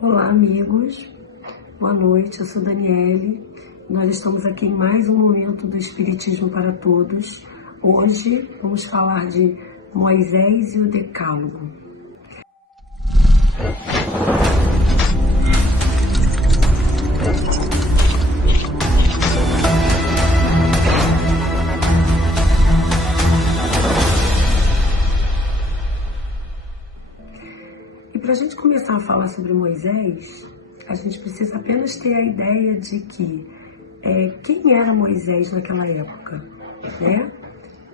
Olá, amigos. Boa noite, eu sou Daniele. Nós estamos aqui em mais um momento do Espiritismo para Todos. Hoje vamos falar de Moisés e o Decálogo. E para a gente começar a falar sobre Moisés, a gente precisa apenas ter a ideia de que quem era Moisés naquela época, né?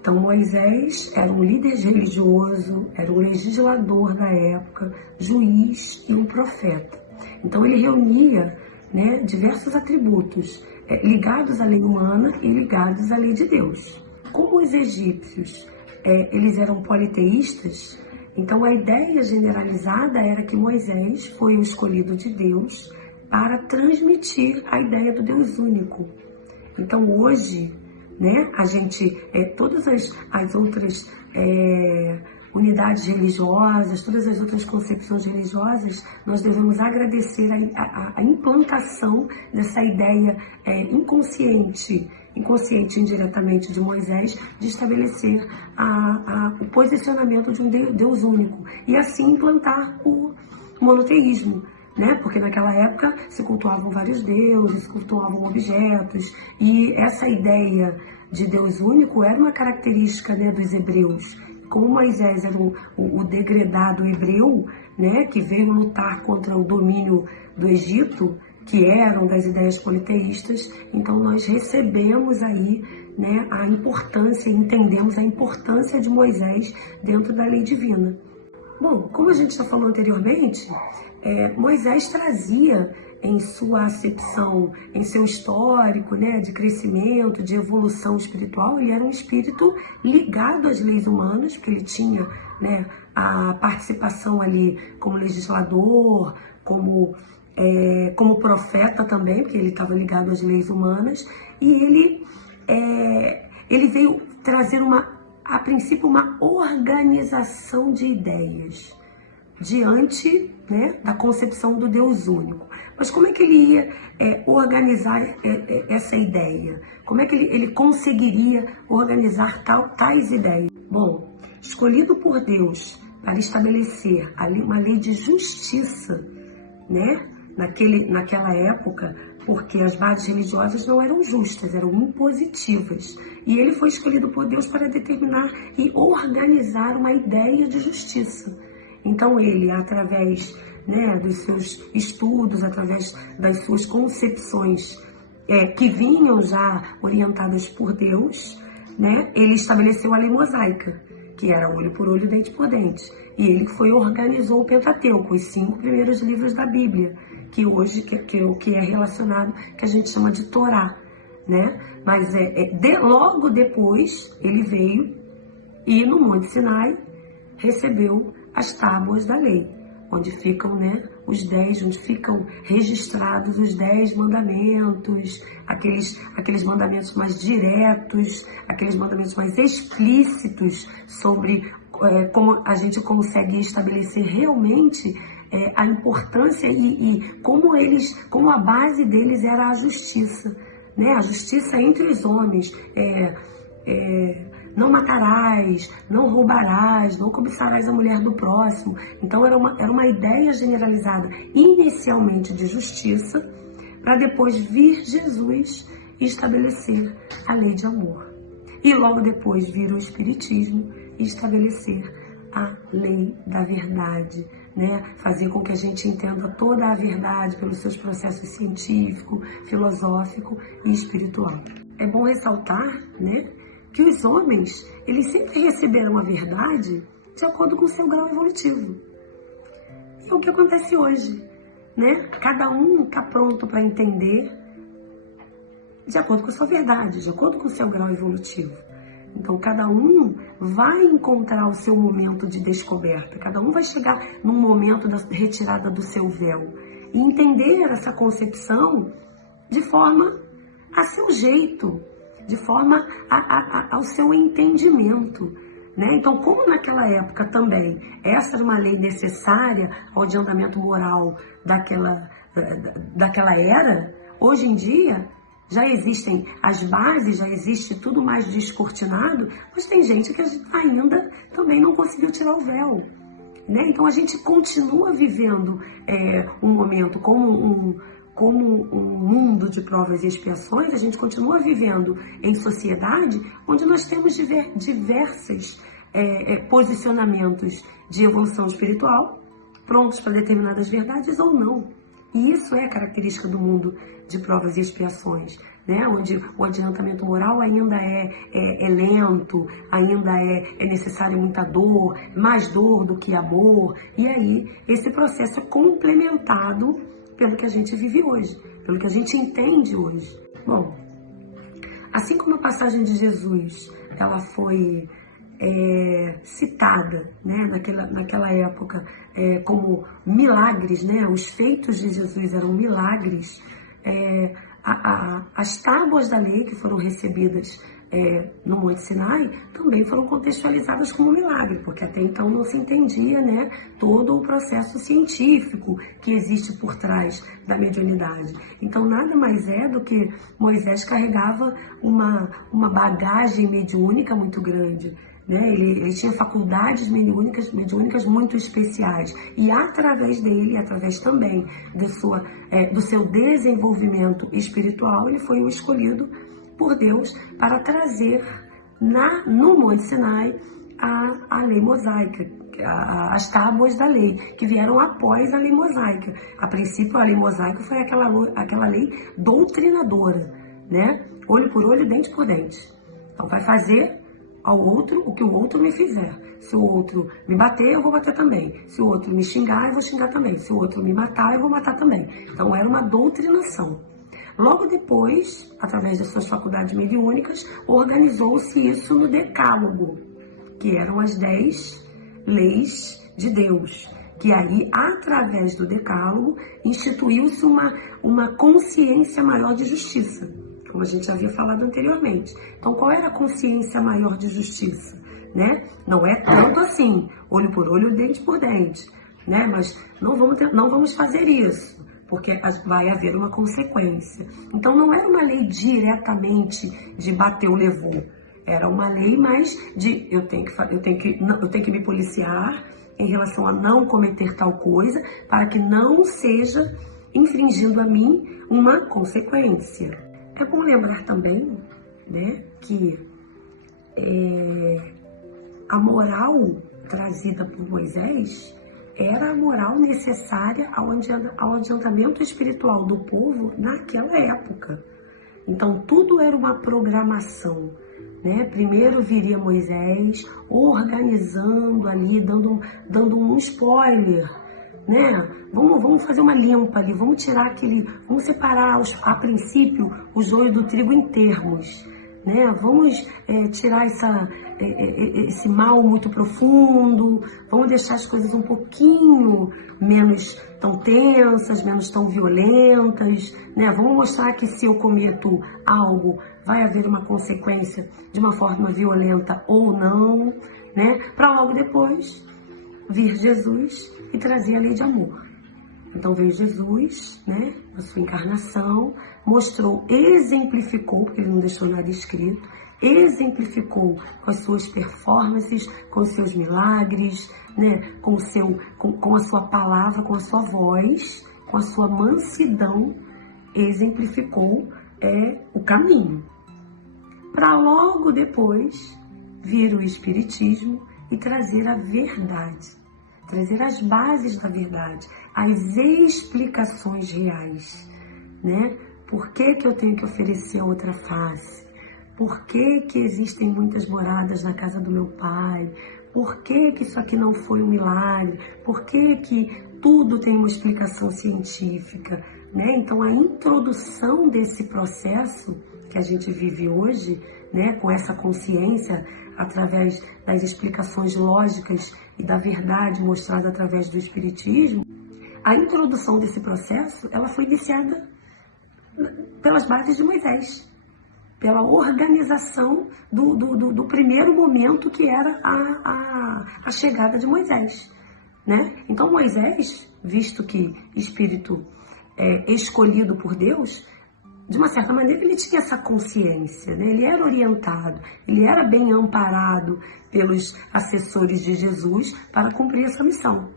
Então Moisés era um líder religioso, era um legislador da época, juiz e um profeta. Então ele reunia, né, diversos atributos ligados à lei humana e ligados à lei de Deus. Como os egípcios eles eram politeístas, então a ideia generalizada era que Moisés foi o escolhido de Deus para transmitir a ideia do Deus único. Então hoje, né, a gente, todas as outras unidades religiosas, todas as outras concepções religiosas, nós devemos agradecer a implantação dessa ideia inconsciente indiretamente de Moisés, de estabelecer o posicionamento de um Deus único e assim implantar o monoteísmo, né? Porque naquela época se cultuavam vários deuses, se cultuavam objetos, e essa ideia de Deus único era uma característica, né, dos hebreus. Como Moisés era o degradado hebreu, né, que veio lutar contra o domínio do Egito, que eram das ideias politeístas, então nós recebemos aí, né, a importância, entendemos a importância de Moisés dentro da lei divina. Bom, como a gente já falou anteriormente, Moisés trazia em sua acepção, em seu histórico, né, de crescimento, de evolução espiritual, ele era um espírito ligado às leis humanas, porque ele tinha, né, a participação ali como legislador, como profeta também, porque ele estava ligado às leis humanas, e ele veio trazer a princípio uma organização de ideias diante, né, da concepção do Deus único. Mas como é que ele ia organizar essa ideia? Como é que ele conseguiria organizar tais ideias? Bom, escolhido por Deus para estabelecer uma lei de justiça, né, naquela época, porque as bases religiosas não eram justas, eram impositivas. E ele foi escolhido por Deus para determinar e organizar uma ideia de justiça. Então ele, através, né, dos seus estudos, através das suas concepções que vinham já orientadas por Deus, né, ele estabeleceu a lei mosaica, que era olho por olho, dente por dente. E ele organizou o Pentateuco, os 5 primeiros livros da Bíblia, que hoje que é relacionado, que a gente chama de Torá, né? Mas logo depois ele veio e no Monte Sinai recebeu as tábuas da lei, onde ficam, né, onde ficam registrados os 10 mandamentos, aqueles mandamentos mais diretos, aqueles mandamentos mais explícitos sobre como a gente consegue estabelecer realmente a importância e como a base deles era a justiça, né? A justiça entre os homens, não matarás, não roubarás, não cobiçarás a mulher do próximo. Então era uma ideia generalizada inicialmente de justiça, para depois vir Jesus e estabelecer a lei de amor. E logo depois vir o Espiritismo e estabelecer a lei da verdade, né? Fazer com que a gente entenda toda a verdade pelos seus processos científico, filosófico e espiritual. É bom ressaltar, né, que os homens, eles sempre receberam a verdade de acordo com o seu grau evolutivo. E é o que acontece hoje, né? Cada um está pronto para entender de acordo com a sua verdade, de acordo com o seu grau evolutivo. Então, cada um vai encontrar o seu momento de descoberta, cada um vai chegar num momento da retirada do seu véu e entender essa concepção de forma a seu jeito, de forma ao seu entendimento, né? Então, como naquela época também essa era uma lei necessária ao adiantamento moral daquela era, hoje em dia já existem as bases, já existe tudo mais descortinado, mas tem gente que ainda também não conseguiu tirar o véu, né? Então a gente continua vivendo um momento como um mundo de provas e expiações, a gente continua vivendo em sociedade onde nós temos diversos posicionamentos de evolução espiritual, prontos para determinadas verdades ou não. E isso é característica do mundo de provas e expiações, né? Onde o adiantamento moral ainda é lento, ainda é necessário muita dor, mais dor do que amor. E aí esse processo é complementado pelo que a gente vive hoje, pelo que a gente entende hoje. Bom, assim como a passagem de Jesus ela foi citada, né, naquela época como milagres, né, os feitos de Jesus eram milagres, as tábuas da lei que foram recebidas no Monte Sinai também foram contextualizadas como milagre, porque até então não se entendia, né, todo o processo científico que existe por trás da mediunidade. Então nada mais é do que Moisés carregava uma bagagem mediúnica muito grande, né? Ele tinha faculdades mediúnicas muito especiais, e através dele, através também do seu desenvolvimento espiritual, ele foi o escolhido por Deus para trazer no Monte Sinai a lei mosaica, as tábuas da lei, que vieram após a lei mosaica. A princípio, a lei mosaica foi aquela lei doutrinadora, né? Olho por olho, dente por dente. Então, vai fazer ao outro o que o outro me fizer. Se o outro me bater, eu vou bater também. Se o outro me xingar, eu vou xingar também. Se o outro me matar, eu vou matar também. Então, era uma doutrinação. Logo depois, através das suas faculdades mediúnicas, organizou-se isso no Decálogo, que eram as 10 leis de Deus, que aí, através do Decálogo, instituiu-se uma consciência maior de justiça, como a gente havia falado anteriormente. Então, qual era a consciência maior de justiça, né? Não é tanto assim, olho por olho, dente por dente, né? Mas não vamos fazer isso, porque vai haver uma consequência. Então, não era uma lei diretamente de bateu, levou. Era uma lei mais de eu tenho que me policiar em relação a não cometer tal coisa, para que não seja infringindo a mim uma consequência. É bom lembrar também, né, que a moral trazida por Moisés era a moral necessária ao adiantamento espiritual do povo naquela época. Então, tudo era uma programação, né? Primeiro viria Moisés organizando ali, dando um spoiler, né? Vamos fazer uma limpa ali, vamos separar a princípio o joio do trigo em termos, né? Vamos tirar esse mal muito profundo, vamos deixar as coisas um pouquinho menos tão tensas, menos tão violentas, né? Vamos mostrar que se eu cometo algo, vai haver uma consequência de uma forma violenta ou não, né? Para logo depois vir Jesus e trazer a lei de amor. Então veio Jesus, né, na sua encarnação, mostrou, exemplificou, porque ele não deixou nada escrito, exemplificou com as suas performances, com os seus milagres, né, com a sua palavra, com a sua voz, com a sua mansidão, exemplificou o caminho. Para logo depois vir o Espiritismo e trazer a verdade, trazer as bases da verdade, as explicações reais, né? Por que eu tenho que oferecer a outra face? Por que existem muitas moradas na casa do meu pai? Por que isso aqui não foi um milagre? Por que tudo tem uma explicação científica, né? Então, a introdução desse processo que a gente vive hoje, né, com essa consciência, através das explicações lógicas e da verdade mostrada através do Espiritismo, a introdução desse processo, ela foi iniciada pelas bases de Moisés, pela organização do primeiro momento, que era a chegada de Moisés, né? Então Moisés, visto que espírito escolhido por Deus, de uma certa maneira ele tinha essa consciência, né? Ele era orientado, ele era bem amparado pelos assessores de Jesus para cumprir essa missão,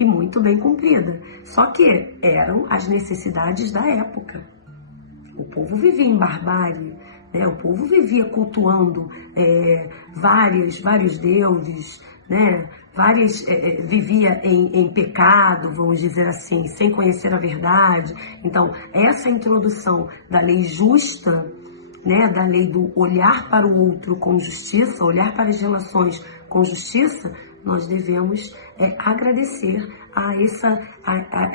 e muito bem cumprida. Só que eram as necessidades da época. O povo vivia em barbárie, né? O povo vivia cultuando vários deuses, né? Vivia em pecado, vamos dizer assim, sem conhecer a verdade. Então, essa introdução da lei justa, né? Da lei do olhar para o outro com justiça, olhar para as relações com justiça, nós devemos agradecer a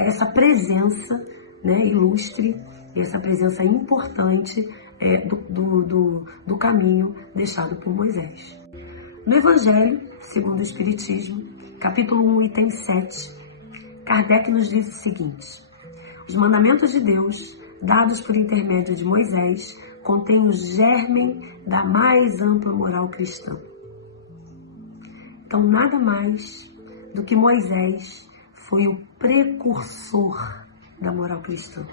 essa presença, né? Ilustre, essa presença importante do caminho deixado por Moisés. No Evangelho, segundo o Espiritismo, capítulo 1, item 7, Kardec nos diz o seguinte: os mandamentos de Deus, dados por intermédio de Moisés, contêm o germe da mais ampla moral cristã. Então, nada mais do que Moisés foi o precursor da moral cristã.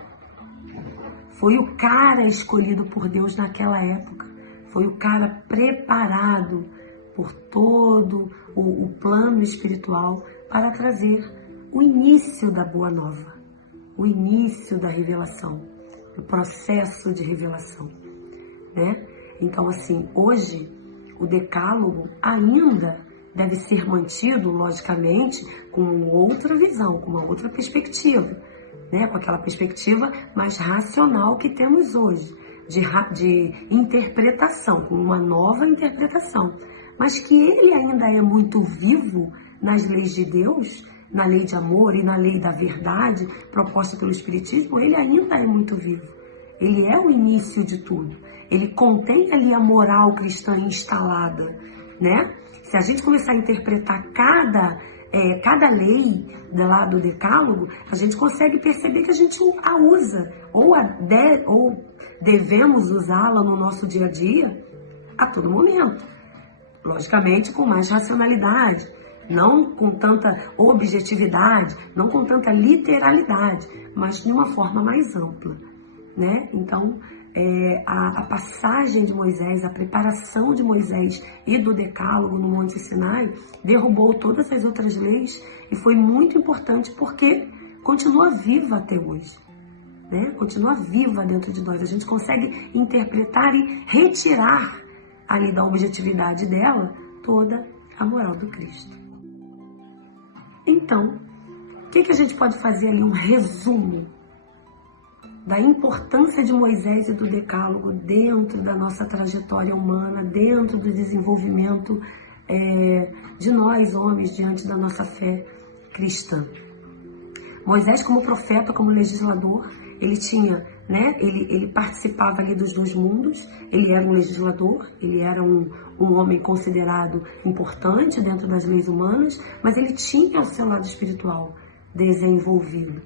Foi o cara escolhido por Deus naquela época. Foi o cara preparado por todo o plano espiritual para trazer o início da Boa Nova, o início da revelação, o processo de revelação, né? Então, assim, hoje o Decálogo ainda deve ser mantido, logicamente, com outra visão, com uma outra perspectiva, né? Com aquela perspectiva mais racional que temos hoje, de interpretação, com uma nova interpretação, mas que ele ainda é muito vivo nas leis de Deus, na lei de amor e na lei da verdade proposta pelo Espiritismo. Ele ainda é muito vivo. Ele é o início de tudo. Ele contém ali a moral cristã instalada, né? Se a gente começar a interpretar cada lei lá do Decálogo, a gente consegue perceber que a gente a usa, ou devemos usá-la no nosso dia a dia, a todo momento. Logicamente, com mais racionalidade, não com tanta objetividade, não com tanta literalidade, mas de uma forma mais ampla, né? Então, a passagem de Moisés, a preparação de Moisés e do Decálogo no Monte Sinai derrubou todas as outras leis e foi muito importante porque continua viva até hoje, né? Continua viva dentro de nós. A gente consegue interpretar e retirar ali da objetividade dela toda a moral do Cristo. Então, o que a gente pode fazer ali? Um resumo da importância de Moisés e do Decálogo dentro da nossa trajetória humana, dentro do desenvolvimento de nós, homens, diante da nossa fé cristã. Moisés, como profeta, como legislador, ele tinha, né, ele participava ali dos dois mundos. Ele era um legislador, ele era um homem considerado importante dentro das leis humanas, mas ele tinha o seu lado espiritual desenvolvido.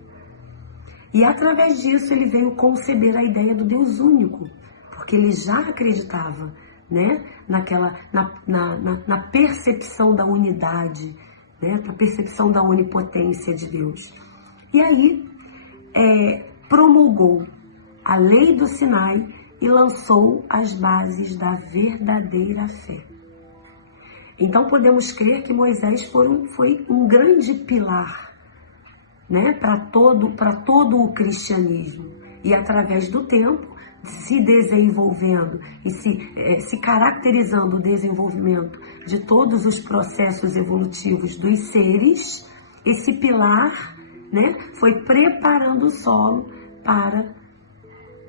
E através disso ele veio conceber a ideia do Deus único, porque ele já acreditava, né, na percepção da unidade, né, na percepção da onipotência de Deus. E aí promulgou a lei do Sinai e lançou as bases da verdadeira fé. Então podemos crer que Moisés foi um grande pilar, né, para todo o cristianismo, e através do tempo se desenvolvendo e se caracterizando o desenvolvimento de todos os processos evolutivos dos seres. Esse pilar, né, foi preparando o solo para,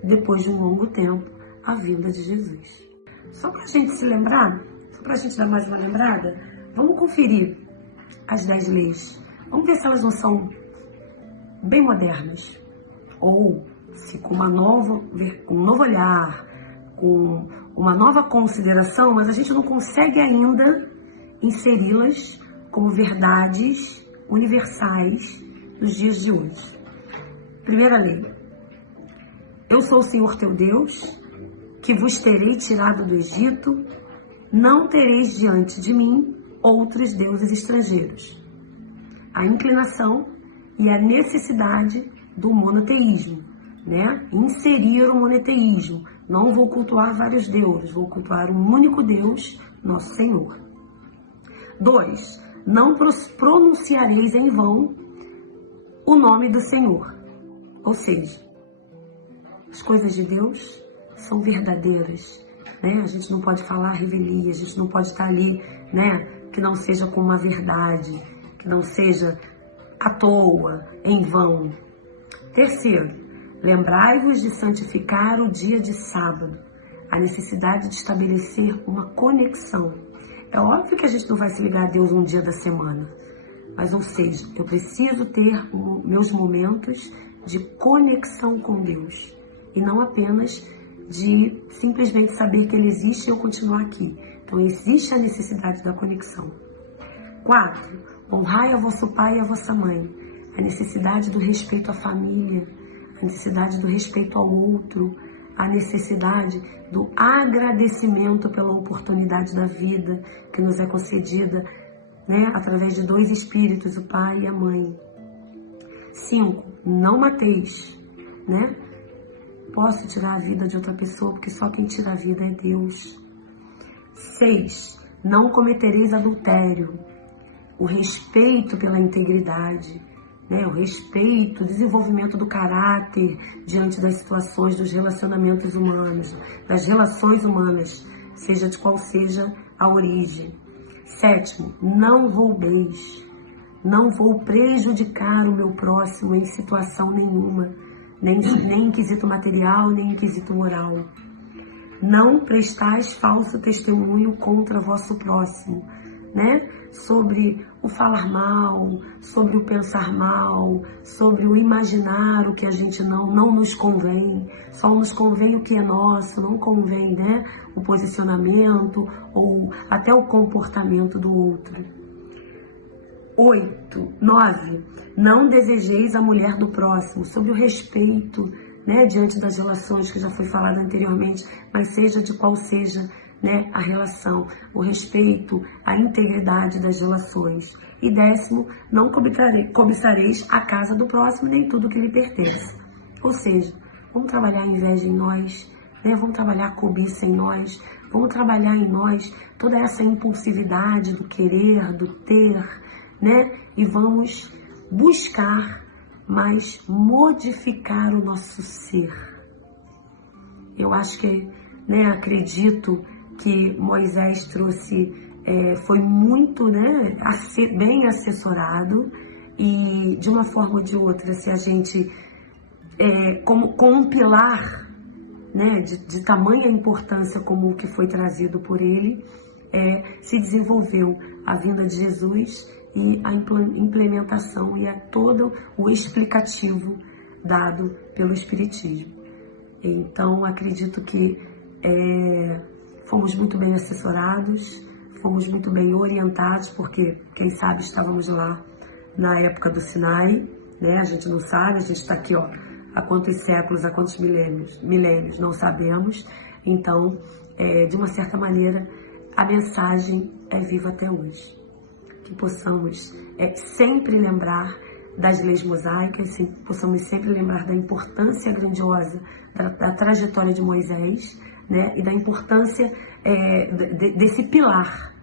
depois de um longo tempo, a vinda de Jesus. Só para a gente se lembrar, só para a gente dar mais uma lembrada, vamos conferir as 10 leis. Vamos ver se elas não são bem modernas, ou se com um novo olhar, com uma nova consideração, mas a gente não consegue ainda inseri-las como verdades universais dos dias de hoje. Primeira lei: eu sou o Senhor teu Deus, que vos terei tirado do Egito, não tereis diante de mim outros deuses estrangeiros. A inclinação e a necessidade do monoteísmo, né? Inserir o monoteísmo. Não vou cultuar vários deuses, vou cultuar um único Deus, nosso Senhor. 2. Não pronunciareis em vão o nome do Senhor. Ou seja, as coisas de Deus são verdadeiras, né? A gente não pode falar revelia, a gente não pode estar ali, né? Que não seja com uma verdade, que não seja à toa, em vão. 3. Lembrai-vos de santificar o dia de sábado, a necessidade de estabelecer uma conexão. É óbvio que a gente não vai se ligar a Deus um dia da semana, mas, ou seja, eu preciso ter meus momentos de conexão com Deus e não apenas de simplesmente saber que Ele existe e eu continuar aqui. Então, existe a necessidade da conexão. 4. Honrai a vosso pai e a vossa mãe. A necessidade do respeito à família, a necessidade do respeito ao outro, a necessidade do agradecimento pela oportunidade da vida que nos é concedida, né, através de 2 espíritos, o pai e a mãe. 5. Não mateis, né? Posso tirar a vida de outra pessoa, porque só quem tira a vida é Deus. 6. Não cometereis adultério. O respeito pela integridade, né? O respeito, o desenvolvimento do caráter diante das situações, dos relacionamentos humanos, das relações humanas, seja de qual seja a origem. 7. Não roubeis. Não vou prejudicar o meu próximo em situação nenhuma, nem em quesito material, nem em quesito moral. Não prestais falso testemunho contra vosso próximo, né? Sobre o falar mal, sobre o pensar mal, sobre o imaginar o que a gente não nos convém. Só nos convém o que é nosso, não convém, né? O posicionamento ou até o comportamento do outro. 9. Não desejeis a mulher do próximo, sobre o respeito, né, diante das relações que já foi falado anteriormente, mas seja de qual seja, né, a relação, o respeito, a integridade das relações. E 10, não cobiçareis a casa do próximo, nem tudo que lhe pertence. Ou seja, vamos trabalhar a inveja em nós, né, vamos trabalhar a cobiça em nós, vamos trabalhar em nós toda essa impulsividade do querer, do ter, né, e vamos buscar, mas modificar o nosso ser. Eu acho que, né, acredito que Moisés trouxe, foi muito, né, bem assessorado, e de uma forma ou de outra, se a gente, com um pilar, né, de tamanha importância como o que foi trazido por ele, se desenvolveu a vinda de Jesus e a implementação e todo o explicativo dado pelo Espiritismo. Então, acredito que fomos muito bem assessorados, fomos muito bem orientados, porque, quem sabe, estávamos lá na época do Sinai, né? A gente não sabe, a gente está aqui, ó, há quantos séculos, há quantos milênios, não sabemos. Então, de uma certa maneira, a mensagem é viva até hoje. Que possamos sempre lembrar das leis mosaicas, possamos sempre lembrar da importância grandiosa da trajetória de Moisés, né, e da importância desse pilar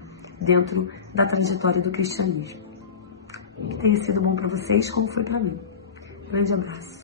dentro da trajetória do cristianismo. Que tenha sido bom para vocês, como foi para mim. Grande abraço.